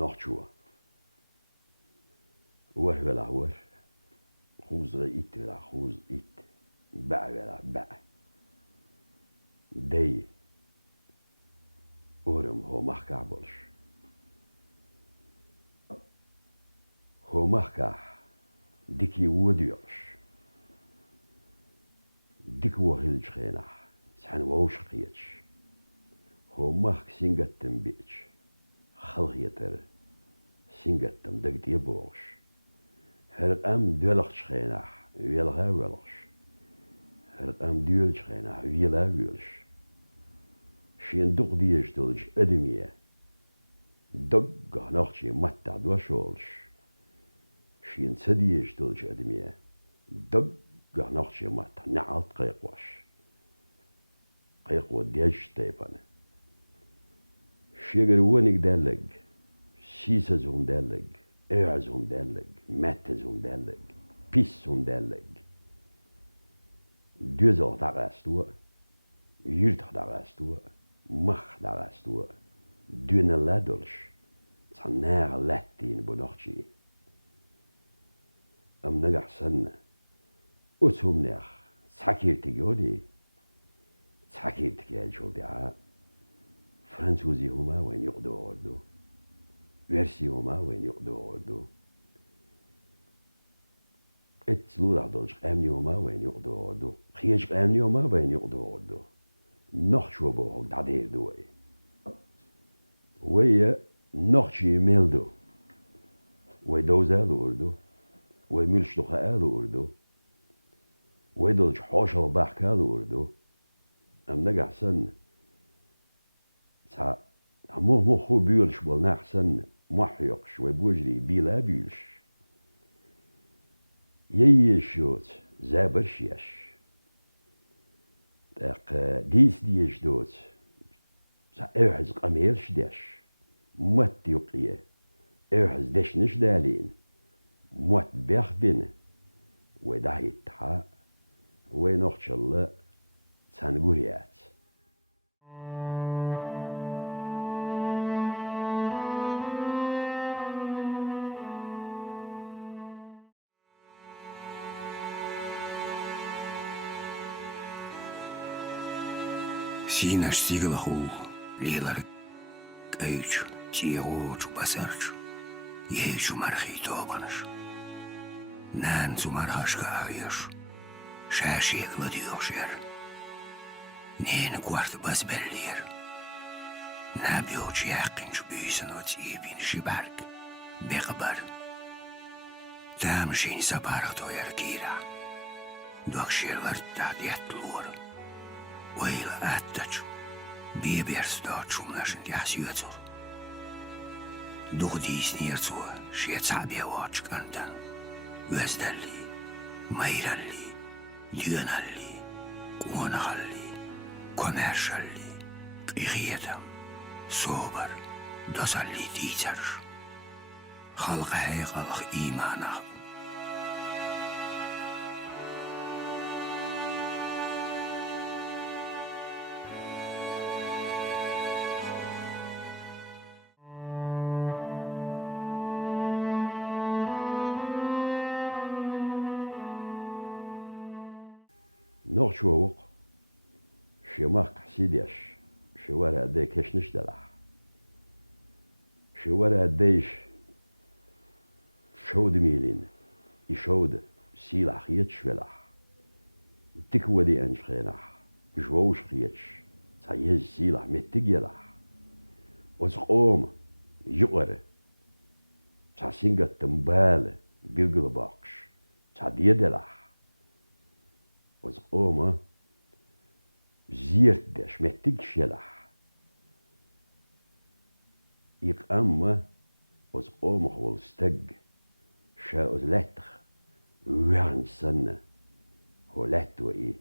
نوحشوا ور ولا ور خوز غيت ولا خوز إيت باع ولا باع دي أورم هو محكع بولش هو محكع ديكي وديوش ديك وغيلج خينح سحن ووش قيتش هو محك سنجت تنبيتش خلغيتر سنجت تمدك دي بوغش هرقام دولخش خينح ويلغا ولغش هرقام دولش خينح ويلا ويلش شين دق ديش دولش أدمية دق نوخشي متع دوشولش شين سديش دولش أدمية دق نوخشي متع نعالت قيقوش قيقو ديش تيبان شيغر ونك دالج سيسا زون دالج اعزون دالج مات زون دالج بيس زون دالج دوزل داغاستو يرتخ داغاستو مخ داغاستو دون لادلش تناغ لاتين بنوختي ام نجح سنة أتهم نخ تحكير تجولي تحكير تجال جودعاء فرنسوزي هما وين يقدو أردو ورسي هما وين يقدو أردو اتلو دعدلش قامني هما وين يقدو أردو خيش قامني هما وين يقدو أردو نخشو بوغ دعدير دوي ويا نخشي ميلدو ويدوزالو أردو ويميلش دخالو أردو ويدلش حوشل باحكالو أردو أم نجح سن تا مو خو بيلش بالناح سن محيقش ويبوجري بيلا بيلش يشوت زابرشيش داق ديس ديش دوت تا اوحز قميرش داش موت يقيه اوحز داش نش دالين موت بيخ بين ودعي التحا وينوخش الله تنقوريات سيناش سيغلخو ليلارك ايجو تيغوچو بسرچو يهيچو مرخي توبانش نانزو مرهاشكا اغيش شاشيك لديوشير نين كوارت بس بلير نابيوچ يقينچو بيسنو تيبين شبارك بيقبر تامشين سبارتو يركيرا دوكشير لرتاديت لور ويلا أتتشو بيبيرس دوتشو مناشن يحسيوتور دوغ ديس نيرتو شيت سعبيا واتش كانتن وزدالي ميرالي ديونالي قونغالي كوميرشالي قيغيتم صوبر دوسالي ديترش خلق هاي خلق إيمانه نوع شوق شماق حسيديش شوارع دي كيش نشدلح شوارع ديش شود ميلين يشود سيلح يتشفلح تكوى دي انش خينح جووش خيتش تايز سيلح متجيلح وزقوم يقر تاسينغا تنبال بيلقل باقش تاديدلح وزقوم زيرت داش متجش يلح يقام وزقوم هو الستج شا أزلتخ ويرن سنة هو لاتو إيه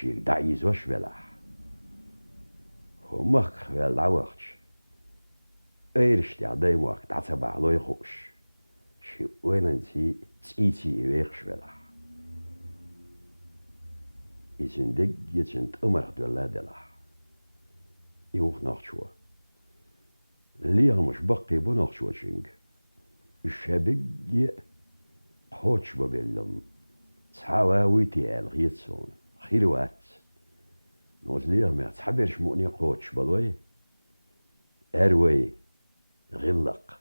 شيك دعيز وش بلح هو مخ والعوقش ايرش دي عداي موقت عصبع لو يخوش شي ويننسي تسيتي ويخش بلح إذن دق يتشنت أمرخ دولا دلح يوخ ناخشوا اللي مش بقي بنقش وشنج الشابق قوتش ببلم تحاواويتي الغيتسون خيروات نوزليه ما تحبرش مؤني قوتش بلوي اروي غلق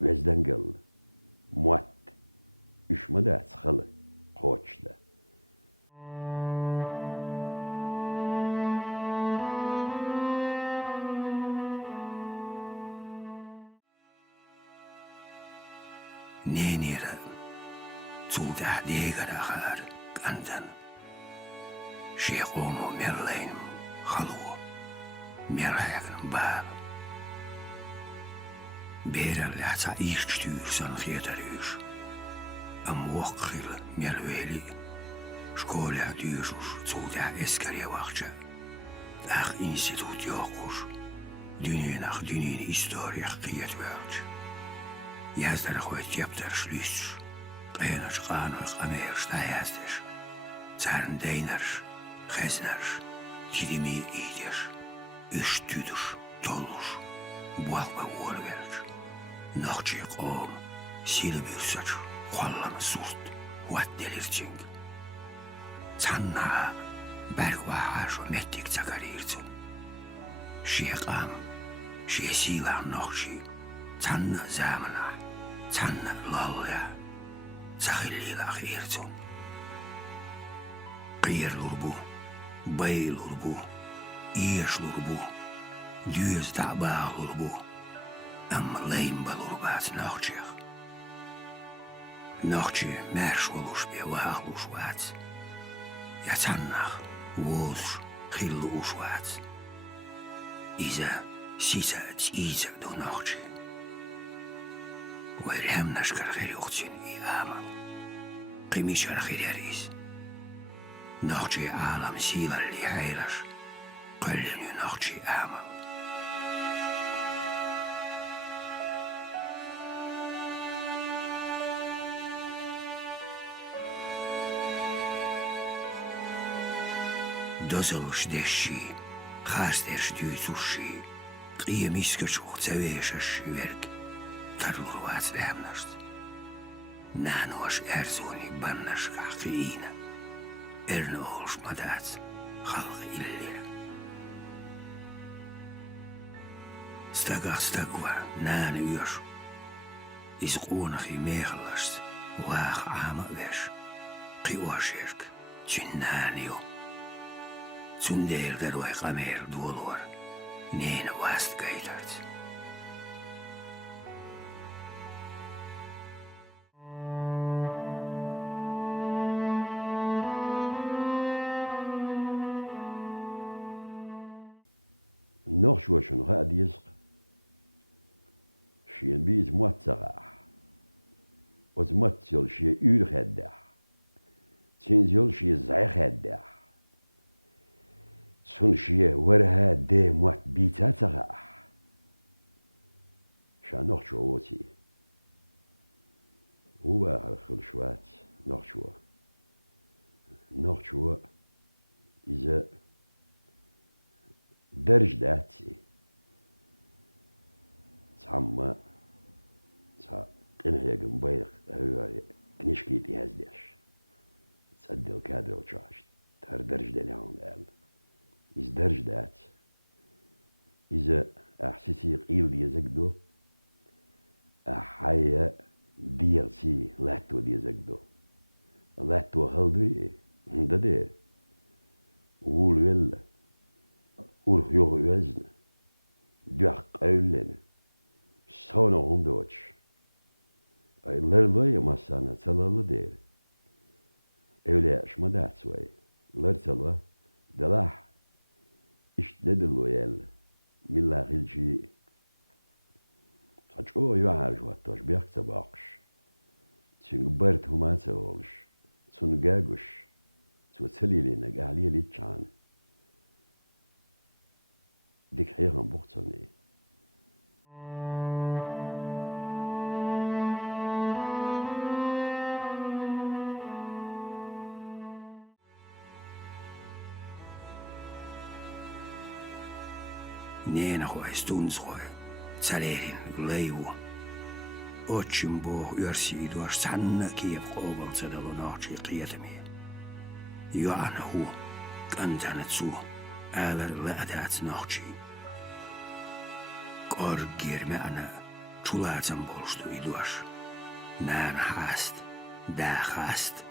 وزدنقل موات اش مدى تخل قوتش ده نينيرا تودع ديغر أخار كأندن شيقومو ميرلين خلو ميرهيكن بال بيرا لحتا إيشتور سن خيتريش أم وقخل ميرويلي شكولها ديوشوش تودع إسكريا وقجا أخ إنستوت يوقوش دنيا نخ دنيا إستوريا قيت ويرج يازدر خويت يبتر شليش قينش قانوش قميرش تايازدش تارن دينرش خزنرش تيدمي إيدش إشتودش تولوش بوالبا وولويرج نخجي قوم سيل بيرسج قلم سورت وات دليرتشنج تانا برق وحاش ومتك تكاريرتو شيقام شي سيلا نخجي تانا زامنا تانا لاليا تخلي الأخيرتو قير لربو بي لربو إيش لربو ديوز دعبا لربو أم لين بلربات نخجيخ نخجي مرش ولوش بيواغلوش وات يتنخ ووش خلوش وات إذا سيسا تيزا دو نخجي ويرهم نشكر غير يختين إيامل قميشر غير يريس نخجي عالم سيلا اللي هيلش قلني نخجي آمل دوزلش دشي خاستش دوتوشي قيميسكشوخ تاويشش ورق ترلوات لهمنشت نانوش ارزوني بنش قاقينا ارنوش مدات خلق إلي استقوا نان يوش إزقونخي ميخلشت واخ عام ويش قيوشيرك جنانيو تندير دروي قمير دولور نين واست قيدرت noch schon hat dies شين بيز موتسغاح وزمتسل شي يور خداح تنزل شي زعي خداح تسون شي ورها دي موت بيتا تغاح شا noch شووتي هو الخل شوات noch شو إذا درج داتي تعمى قنح يقم بيخ كنشكيتي هزدش تسدي الكادر وتشاش تهر درج دليون قال إذا درج دات إذا أحسسي قيل دي زقدو أحيا ديرسي لاتو دي زقدو لاتو خلدو دي وول ولا urgjoch wezne, duach uilene, sauna ondoch. Ay lerloye masana talalı der. Öyle yaşma datsvay. Ler tala dalah iştledi loyal. Millahilci saço yuharj vattoş biak tabaqş. Çünkü bert humasa olş. Sun gaguş. Tsutselilina galiye litchan. ديك حيغا بوغتني نين خوي ستونز خوي Tsaleirin leivu. Otsin bo yrsi duas sanna kiev koval tsadalo naatsi qietami. Joana hu kanzanet su äver lädaats naatsi. Korgir meana tulaatsan bolstu iduas. Nään haast, daa haast.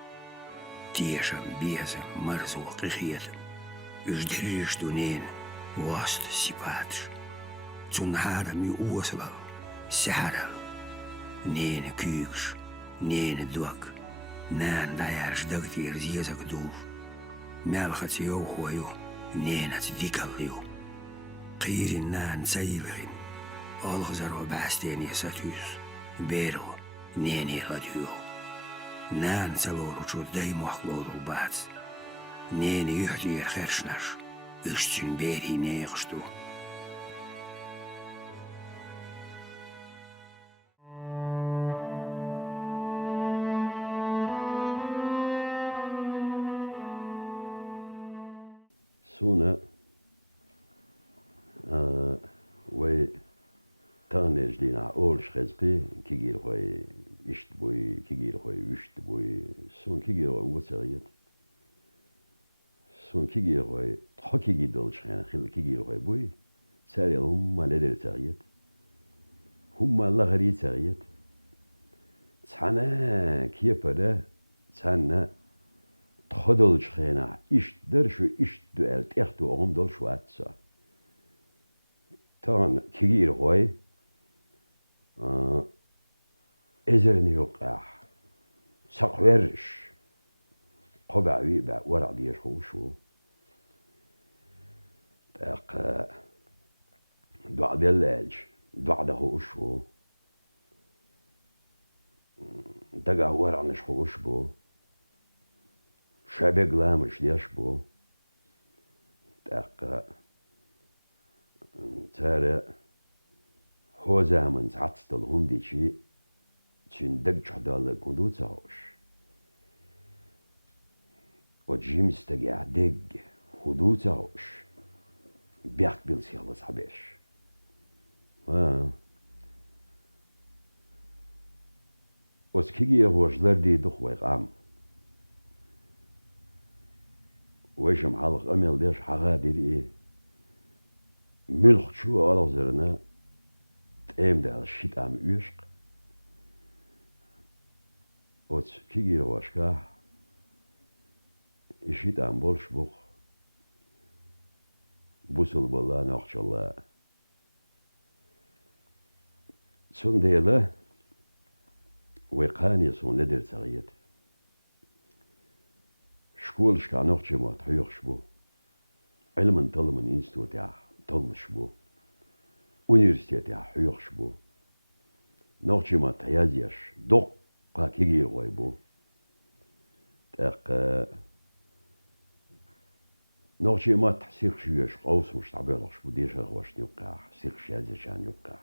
Tiesam biesam marsu qiet. Ysdiristu niin vast sipaats. Sun haadami uuslal, sähäräl. Neen kyyks, neen duak. Nään läjärs dagtiir ziesak duuf. Melchats jouhuaju, neenats dikalju. Qiirin nään säiverin. Algzaro bäästeeni satys. Bero, neeni ladjuo. Nään salorutsut daimuakloodul baats. Neeni yhtiir hersnas. Ystsyn beri neeqstu. Suna وي تانج دينا أول شخصي كيجير خوي إشت بوي كيجير خوي وشت بوي سون كيجير خوي وسريت سون كيجير خوي تحكي جدول شخينا خل كيجير خوي بوي ساري هم لدر سريت هم الله غريب سريت سانا كيبرة سانا تخدل شخينا إشت درشو إشت دوالت إختو أم دول شواتسا تان كيجير خوي إزرني يوقع سقورش قبع ويبع ورع ديش خوشو تاق دعا دلاج دعا ده خوشو دقا ورع نش خوش بو شابق لامش ديش بو تاق تارا هو زمن تعطل هم دي شيء تشين دق شدال كندو تاوش وجيمس تجع دق هدو تاوش بيحك بيلسي الله صحبش وسكيجي هو جلر دي دخوي قام ويش محلق أميل ديش حغادي دي ملخ شو على زرنا تأم ده الشيت عم يشق وتس كيجي رواشكا الشيت عم بولش بوخ بوصل بالله نخش الله سون ديلا ويقاني سون ندر سغيت شكولش كان نخش ما تحيخش بو علما طلما انستوت يا طلش بو Universiteti حيوخش بو نوخشي ما تيازيش دقا كيجي غوي بو تاق نوخشي ما تحسيخش يش قوس مش تعبيرش بو ديش غواش نيوقع سيخش يازيشان يوقع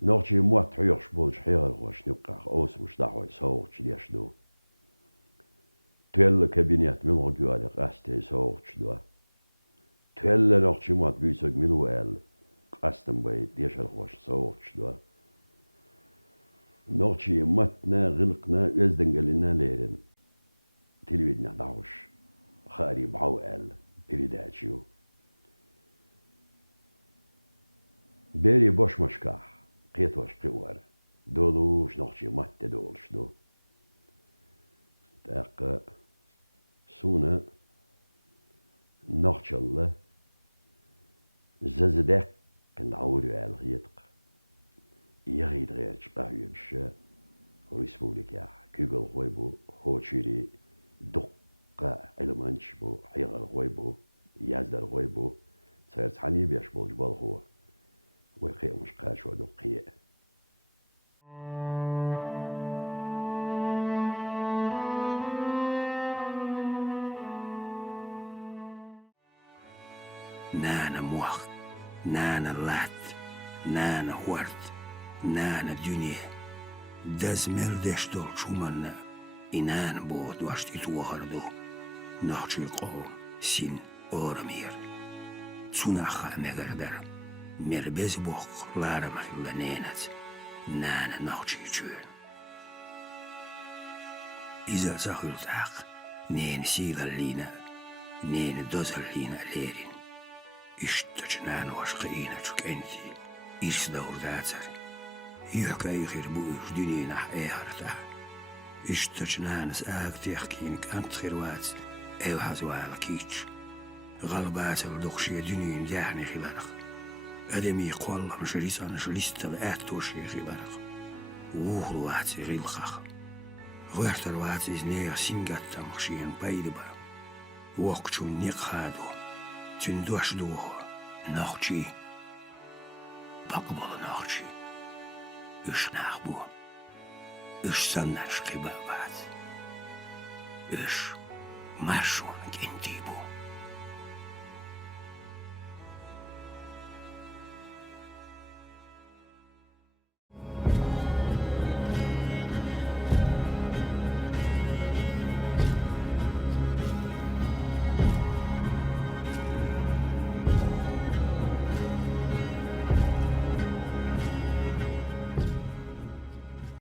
نوخشي ما تحيوخش بو شحيغ غواش نيوقع قوس مش دعوي سوغش ديش دو تيل كابينيت من غجوالي قاستي سوغش دو تهلا نقشي مات بيسق ملوال قاستم بي ديشر خوش صوغش دوا نقشي ماتنا غلقنا يزدنقلنا ليرن تلويدنا دعوش خاري بعوال بريداتشيو بيري بوش مشكاح قيتوش قوار دولوش نقشي مات دولش دو تاق سونا نقش الله زازداق كنعورو على الغيطق يغيد غير تشقاهيو بشا ريسبوليكا كيغل غويبو هوتشيري دقا علمانش بو حيغل غويبو يازدر غويبو سيرت حني بيش بولجبال هو ويقيا مش قاش ودو قيا نانا موخ نانا لات نانا هورت نانا دنيا داز ملدش دول شومنا إنان بود واشت إتوهردو نحشي قوم سين أورمير تسوناخا مغردر Merbez bok laramahilla neenat. Nana nauchi tjön. Isa sahultaaq. Neen siilallina. Neen dosallina leerin. Ishtach naan was geenatuk enti. Irsdaurdaatsar. Yhkäihir buus dynina eharta. Ishtach naanas aagtiahkiin kantgirwaats. Evhazwaal kiich. Galbaasal doxshia dynien jahni gilarach. Ademi qollam shrisan shristal aattoshia gilarach. Wuhruwaatsi gilchach. Werterwaatsi is neer singattam gshien beideba. Wokchun niqhadu. Tündoshduho. Nachtchi. Bakbala nachtchi. Ish nachbu. Ish sannash gibabaat. Ish marshon gentibu.